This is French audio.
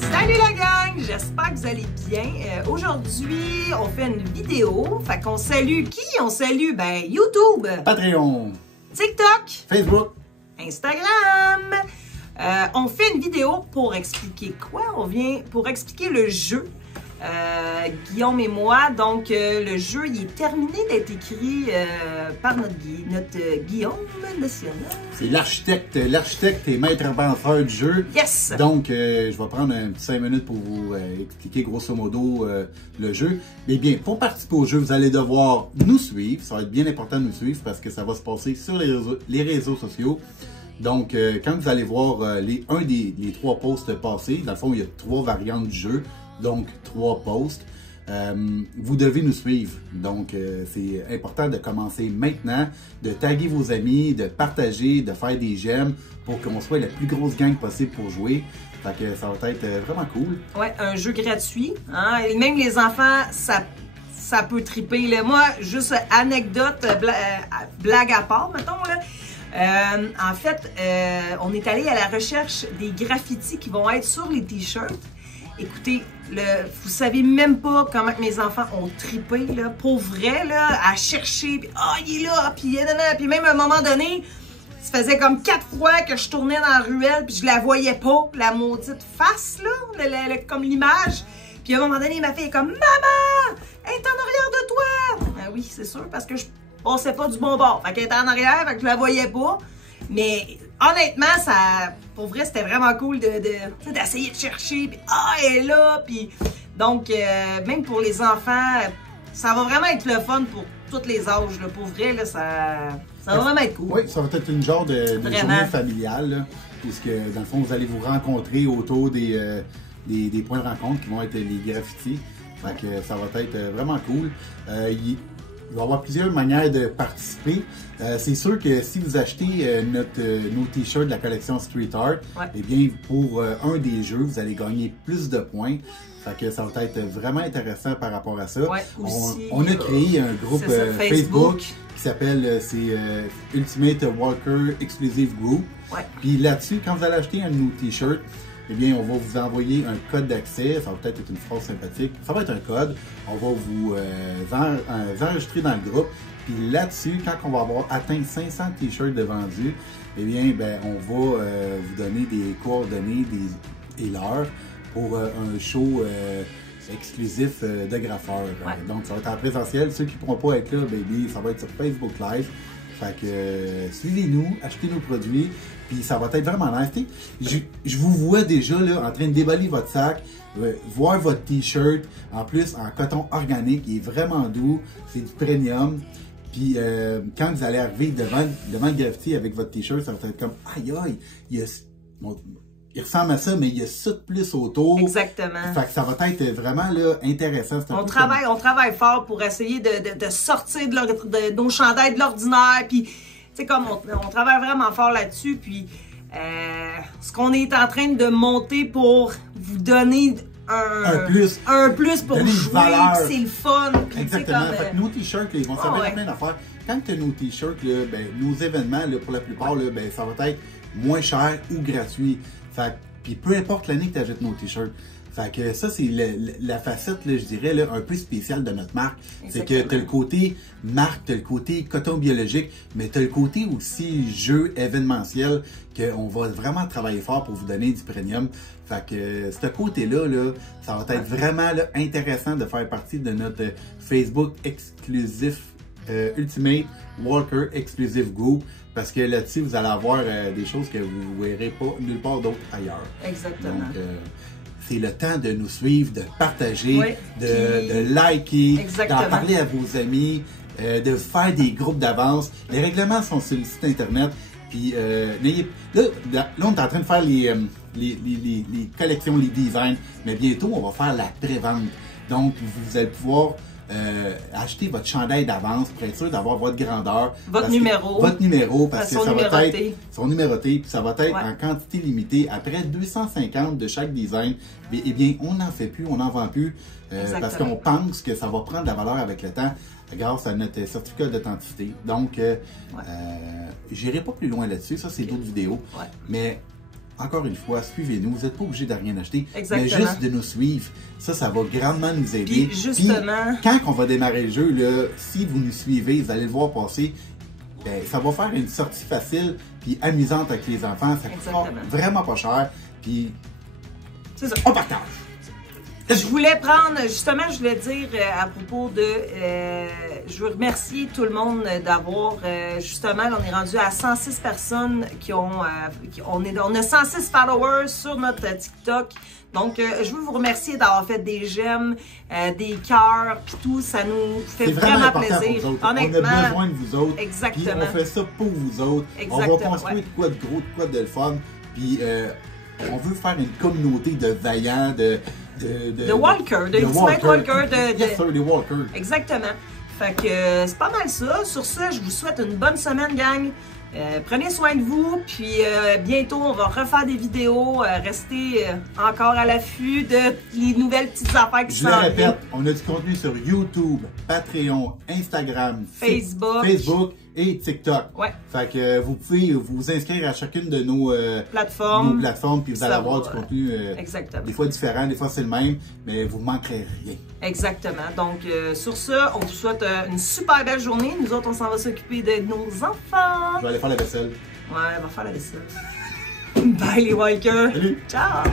Salut la gang! J'espère que vous allez bien. Aujourd'hui, on fait une vidéo. Fait qu'on salue qui? On salue, YouTube, Patreon, TikTok, Facebook, Instagram. On fait une vidéo pour expliquer quoi? On vient pour expliquer le jeu. Guillaume et moi, donc le jeu il est terminé d'être écrit par notre Guillaume national. c'est l'architecte et maître penseur du jeu. Yes! Donc, je vais prendre un petit 5 minutes pour vous expliquer grosso modo le jeu. Mais bien, pour participer au jeu, vous allez devoir nous suivre. Ça va être bien important de nous suivre parce que ça va se passer sur les réseaux sociaux. Donc, quand vous allez voir les 3 posts passés, dans le fond, il y a 3 variantes du jeu. Donc, 3 posts. Vous devez nous suivre. Donc, c'est important de commencer maintenant, de taguer vos amis, de partager, de faire des j'aime pour qu'on soit la plus grosse gang possible pour jouer. Fait que ça va être vraiment cool. Ouais, un jeu gratuit. Hein? Et même les enfants, ça peut triper. Là. Moi, juste anecdote, blague à part, mettons. Là. En fait, on est allé à la recherche des graffitis qui vont être sur les t-shirts. Écoutez, vous savez même pas comment mes enfants ont trippé, là, pour vrai, là, à chercher, puis il est là, puis même à un moment donné, ça faisait comme 4 fois que je tournais dans la ruelle, puis je la voyais pas, la maudite face, là, comme l'image. Puis à un moment donné, ma fille est comme « Maman, elle est en arrière de toi! » Ben oui, c'est sûr, parce que je passais pas du bon bord. Fait qu'elle était en arrière, fait que je la voyais pas. Mais honnêtement, pour vrai, c'était vraiment cool d'essayer de chercher. Puis elle est là. Puis donc, même pour les enfants, ça va vraiment être le fun pour tous les âges. Là. Pour vrai, là, ça va vraiment être cool. Oui, ça va être une genre de journée familiale. Là, puisque, dans le fond, vous allez vous rencontrer autour des points de rencontre qui vont être les graffitis. Fait que ça va être vraiment cool. Il va y avoir plusieurs manières de participer. C'est sûr que si vous achetez nos t-shirts de la collection Street Art, eh bien, pour un des jeux, vous allez gagner plus de points. Fait que ça va être vraiment intéressant par rapport à ça. Ouais, aussi, on a créé un groupe Facebook qui s'appelle Ultimate Walker Exclusive Group. Ouais. Puis là-dessus, quand vous allez acheter un de nos t-shirts, eh bien, on va vous envoyer un code d'accès. Ça va peut-être être une phrase sympathique. Ça va être un code. On va vous enregistrer dans le groupe. Puis là-dessus, quand on va avoir atteint 500 t-shirts de vendus, eh bien, on va vous donner des coordonnées et l'heure pour un show exclusif de graffeurs. Ouais. Donc, ça va être en présentiel. Ceux qui ne pourront pas être là, baby, ça va être sur Facebook Live. Fait que suivez-nous, achetez nos produits, puis ça va être vraiment nice. Je vous vois déjà là en train de déballer votre sac, voir votre t-shirt, en plus en coton organique, il est vraiment doux, c'est du premium. Puis quand vous allez arriver devant le graffiti avec votre t-shirt, ça va être comme aïe aïe, il ressemble à ça, mais il y a ça de plus autour. Exactement. Fait que ça va être vraiment là, intéressant. On travaille fort pour essayer de sortir de nos chandails de l'ordinaire. Puis, tu sais, comme on travaille vraiment fort là-dessus. Puis, ce qu'on est en train de monter pour vous donner un plus pour jouer, c'est le fun. Puis, exactement. Fait que nos t-shirts, ils vont servir à plein d'affaires. Quand tu as nos t-shirts, nos événements, là, pour la plupart, là, ça va être moins cher ou gratuit. Fait puis peu importe l'année que tu achètes nos t-shirts. Fait que ça, c'est la facette, là, je dirais, là, un peu spéciale de notre marque. C'est que tu as le côté marque, tu as le côté coton biologique, mais tu as le côté aussi jeu événementiel qu'on va vraiment travailler fort pour vous donner du premium. Fait que ce côté-là, là, ça va être vraiment là, intéressant de faire partie de notre Facebook exclusif Ultimate Walker Exclusive Group. Parce que là-dessus, vous allez avoir des choses que vous ne verrez pas nulle part d'autre ailleurs. Exactement. Donc, c'est le temps de nous suivre, de partager, de liker, d'en parler à vos amis, de faire des groupes d'avance. Les règlements sont sur le site internet. Puis là, on est en train de faire les collections, les designs. Mais bientôt, on va faire la pré-vente. Donc, vous allez pouvoir achetez votre chandail d'avance pour être sûr d'avoir votre grandeur. Votre numéro. Votre numéro, parce que ça va être... Sont numérotés, puis ça va être en quantité limitée. Après 250 de chaque design, eh bien, on n'en fait plus, on n'en vend plus, parce qu'on pense que ça va prendre de la valeur avec le temps grâce à notre certificat d'authenticité. Donc, j'irai pas plus loin là-dessus, ça c'est d'autres vidéos, mais... Encore une fois, suivez-nous. Vous n'êtes pas obligé de rien acheter. Mais juste de nous suivre. Ça va grandement nous aider. Puis, justement... Puis, quand on va démarrer le jeu, là, si vous nous suivez, vous allez le voir passer, ben, ça va faire une sortie facile puis amusante avec les enfants. Ça coûtera vraiment pas cher. Puis, on partage. Je voulais prendre, justement, je voulais dire à propos de, je veux remercier tout le monde d'avoir, justement, là, on est rendu à 106 personnes on a 106 followers sur notre TikTok. Donc, je veux vous remercier d'avoir fait des j'aime, des cœurs, puis tout, ça nous fait vraiment plaisir. Honnêtement, on a besoin de vous autres. Exactement. Puis on fait ça pour vous autres. Exactement. On va construire de quoi de gros, de quoi de le fun. Puis, on veut faire une communauté de vaillants, de walkers, de ultimate walkers. Yes, sir, des walkers. Exactement. Fait que c'est pas mal ça. Sur ça, je vous souhaite une bonne semaine, gang. Prenez soin de vous, puis bientôt on va refaire des vidéos. Restez encore à l'affût de les nouvelles petites affaires qui s'en viennent. Je le répète, on a du contenu sur YouTube, Patreon, Instagram, Facebook et TikTok. Fait que vous pouvez vous inscrire à chacune de nos plateformes, puis vous allez avoir du contenu des fois différent, des fois c'est le même, mais vous ne manquerez rien. Exactement. Donc, sur ça, on vous souhaite une super belle journée. Nous autres, on s'en va s'occuper de nos enfants. Je vais aller faire la vaisselle. Ouais, on va faire la vaisselle. Bye les Walkers. Salut. Ciao.